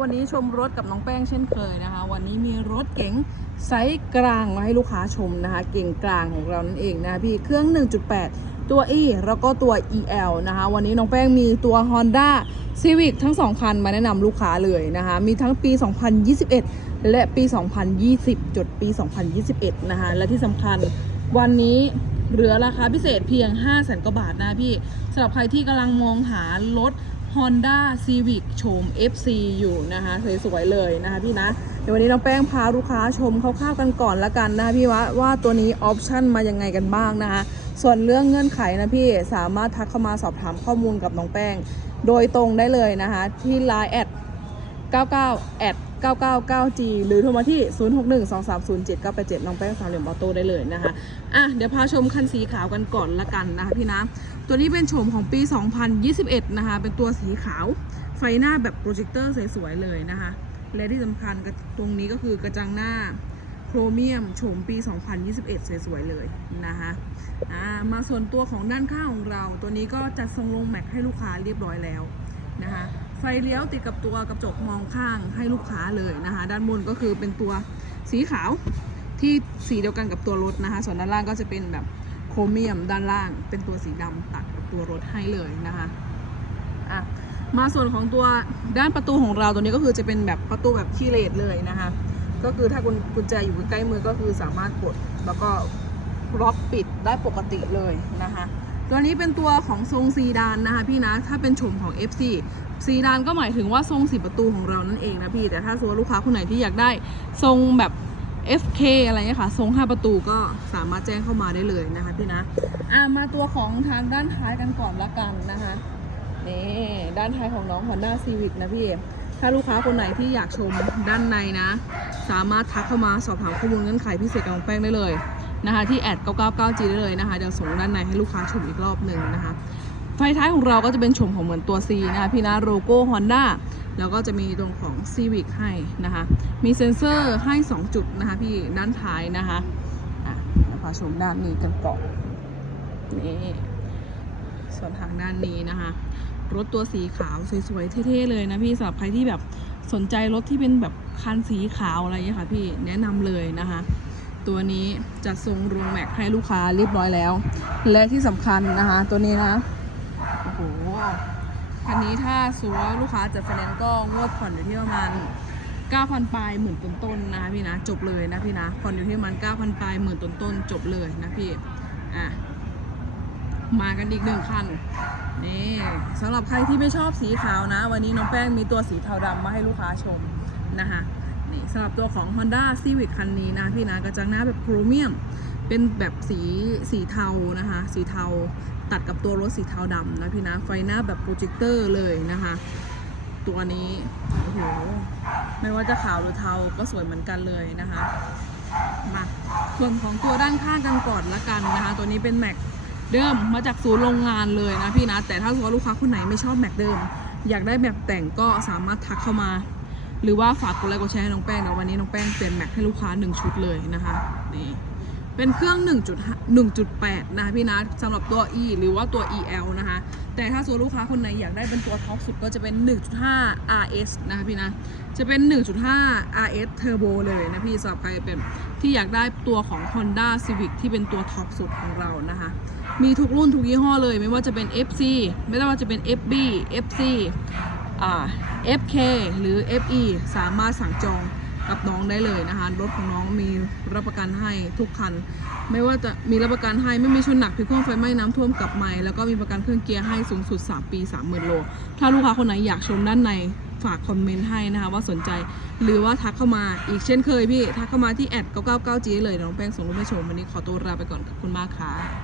วันนี้ชมรถกับน้องแป้งเช่นเคยนะคะ วันนี้มีรถเก๋งไซส์กลางมาให้ลูกค้าชมนะคะ เก่งกลางของเรานั่นเองนะะพี่เครื่อง 1.8 ตัว E แล้วก็ตัว EL นะคะ วันนี้น้องแป้งมีตัว Honda Civic ทั้งสองคันมาแนะนำลูกค้าเลยนะคะ มีทั้งปี 2021 และปี 2020 จดปี 2021 นะคะ และที่สำคัญวันนี้เหลือราคาพิเศษเพียง 5 0 0 0 0 0กว่าบาทนะพี่สำหรับใครที่กำลังมองหารถ Honda Civic โฉม FC อยู่นะคะสวยๆเลยนะคะพี่นะ เดี๋ยววันนี้น้องแป้งพาลูกค้าชมคร่าวๆกันก่อนละกันนะคะพี่ว่าว่าตัวนี้ออปชั่นมายังไงกันบ้างนะคะ ส่วนเรื่องเงื่อนไขนะพี่สามารถทักเข้ามาสอบถามข้อมูลกับน้องแป้ง โดยตรงได้เลยนะคะ ที่ Line แอด99แอด 999G หรือโทรมาที่ 0612307987 น้องแป้งสามเหลี่ยมออโต้ได้เลยนะคะอะเดี๋ยวพาชมคันสีขาวกันก่อนละกันนะคะพี่นะตัวนี้เป็นโฉมของปี 2021 นะคะ เป็นตัวสีขาว ไฟหน้าแบบโปรเจคเตอร์สวยๆเลยนะคะ และที่สำคัญตรงนี้ก็คือกระจังหน้าโครเมียมโฉมปี 2021 สวย ๆ เลยนะคะอ่ามาส่วนตัวของด้านข้างของเรา ตัวนี้ก็จัดทรงลงแม็กให้ลูกค้าเรียบร้อยแล้วนะคะ ไฟเลี้ยวติดกับตัวกระจกมองข้างให้ลูกค้าเลยนะคะ ด้านบนก็คือเป็นตัวสีขาวที่สีเดียวกันกับตัวรถนะคะ ส่วนด้านล่างก็จะเป็นแบบโครเมียมด้านล่าง เป็นตัวสีดำตัดกับตัวรถให้เลยนะคะอะมาส่วนของตัวด้านประตูของเราตัวนี้ก็คือจะเป็นแบบประตูแบบคีย์เลสเลยนะคะ ก็คือถ้ากุญกุญแจอยู่ใกล้มือก็คือสามารถกดแล้วก็ล็อกปิดได้ปกติเลยนะคะ ตัวนี้เป็นตัวของทรงซีดานนะคะพี่นะถ้าเป็นโฉมของ FC ซีดานก็หมายถึงว่าทรงสีประตูของเรานั่นเองนะพี่ แต่ถ้าสมมติว่าลูกค้าคนไหนที่อยากได้ทรงแบบ FK อะไรเงี้ยค่ะ ทรง 5 ประตูก็สามารถแจ้งเข้ามาได้เลยนะคะพี่นะอ่ามาตัวของทางด้านท้ายกันก่อนละกันนะคะนี่ด้านท้ายของน้อง Honda Civic นะพี่ ถ้าลูกค้าคนไหนที่อยากชมด้านในนะ สามารถทักเข้ามาสอบถามข้อมูลเงื่อนไขพิเศษกับน้องแป้งได้เลย นะคะที่แอด 999G ได้เลยนะคะเดี๋ยวส่งด้านในให้ลูกค้าชมอีกรอบหนึ่งนะคะไฟท้ายของเราก็จะเป็นชมของเหมือนตัว C นะคะพี่นะโลโก้ Honda แล้วก็จะมีตรงของ Civic ให้นะคะ มีเซ็นเซอร์ให้ 2 จุดนะคะพี่ด้านท้ายนะคะอะเดี๋ยวพาชมด้านนี้กันก่อนนี่ส่วนทางด้านนี้นะคะ รถตัวสีขาวสวยๆเท่ๆเลยนะพี่สำหรับใครที่แบบสนใจรถที่เป็นแบบคันสีขาวอะไรอย่างเงี้ยค่ะพี่แนะนำเลยนะคะ ตัวนี้จะทรงรวงแม็กให้ลูกค้าเรียบร้อยแล้ว และที่สำคัญนะคะ ตัวนี้นะโอ้โหคันนี้ถ้าสมมติว่าลูกค้าจะไฟแนนซ์ก็งวดผ่อนอยู่ที่ประมาณ9,000ปลายหมื่นต้นๆนะคะพี่นะจบเลยนะพี่นะผ่อนอยู่ที่ประมาณ9,000ปลายหมื่นต้นๆจบเลยนะพี่อะมากันอีกหนึ่งคันนี่สำหรับใครที่ไม่ชอบสีขาวนะ วันนี้น้องแป้งมีตัวสีเทาดำมาให้ลูกค้าชม นะคะนี่สำหรับตัวของ Honda Civic คันนี้นะพี่นะกระจังหน้าแบบโครเมียม เป็นแบบสีสีเทานะคะ สีเทาตัดกับตัวรถสีเทาดำนะพี่นะไฟหน้าแบบโปรเจคเตอร์เลยนะคะ ตัวนี้โอ้โหไม่ว่าจะขาวหรือเทาก็สวยเหมือนกันเลยนะคะมาส่วนของตัวด้านข้างกันก่อนละกันนะคะ ตัวนี้เป็นแม็กเดิมมาจากศูนย์โรงงานเลยนะพี่นะ แต่ถ้าสมมติว่าลูกค้าคนไหนไม่ชอบแม็กเดิม อยากได้แบบแต่งก็สามารถทักเข้ามา หรือว่าฝากกดไลค์กดแชร์ให้น้องแป้งนะวันนี้น้องแป้งเปลี่ยนแม็กให้ลูกค้า 1 ชุดเลยนะคะนี่เป็นเครื่อง 1.1.8 นะคะพี่นะสำหรับตัว E หรือว่าตัว EL นะคะ แต่ถ้าส่วนลูกค้าคนไหนอยากได้เป็นตัวท็อปสุดก็จะเป็น 1.5 RS นะคะพี่นะ จะเป็น 1.5 RS Turbo เลยนะพี่สำหรับใครเป็นที่อยากได้ตัวของ Honda Civic ที่เป็นตัวท็อปสุดของเรานะคะ มีทุกรุ่นทุกยี่ห้อเลย ไม่ว่าจะเป็น FC ไม่ว่าจะเป็น FB FC FK หรือ FE สามารถสั่งจองกับน้องได้เลยนะคะ รถของน้องมีรับประกันให้ทุกคัน ไม่ว่าจะมีรับประกันให้ไม่มีชนหนักพิเครื่องไฟไหม้น้ำท่วมกลับใหม่แล้วก็มีประกันเครื่องเกียร์ให้สูงสุด 3 ปี 30,000 โล ถ้าลูกค้าคนไหนอยากชมด้านในฝากคอมเมนต์ให้นะคะว่าสนใจ หรือว่าทักเข้ามาอีกเช่นเคยพี่ ทักเข้ามาที่แอด999 g เลยน้องแป้งส่งรูปให้ชม วันนี้ขอตัวลาไปก่อนขอบคุณมากค่ะ